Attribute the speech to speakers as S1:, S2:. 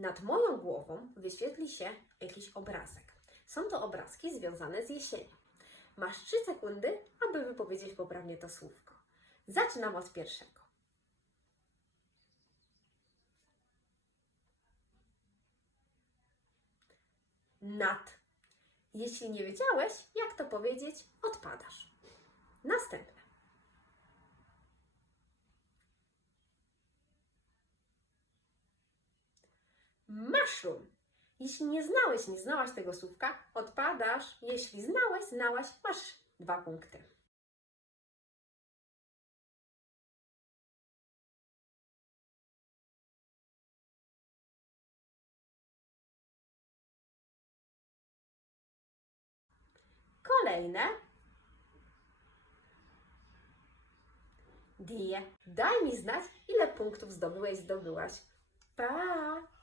S1: Nad moją głową wyświetli się jakiś obrazek. Są to obrazki związane z jesienią. Masz 3 sekundy, aby wypowiedzieć poprawnie to słówko. Zaczynam od pierwszego. Nad. Jeśli nie wiedziałeś, jak to powiedzieć, odpadasz. Następne. Mushroom. Jeśli nie znałeś, nie znałaś tego słówka, odpadasz. Jeśli znałeś, znałaś, masz dwa punkty. Kolejne. Die, daj mi znać, ile punktów zdobyłeś, zdobyłaś. Pa!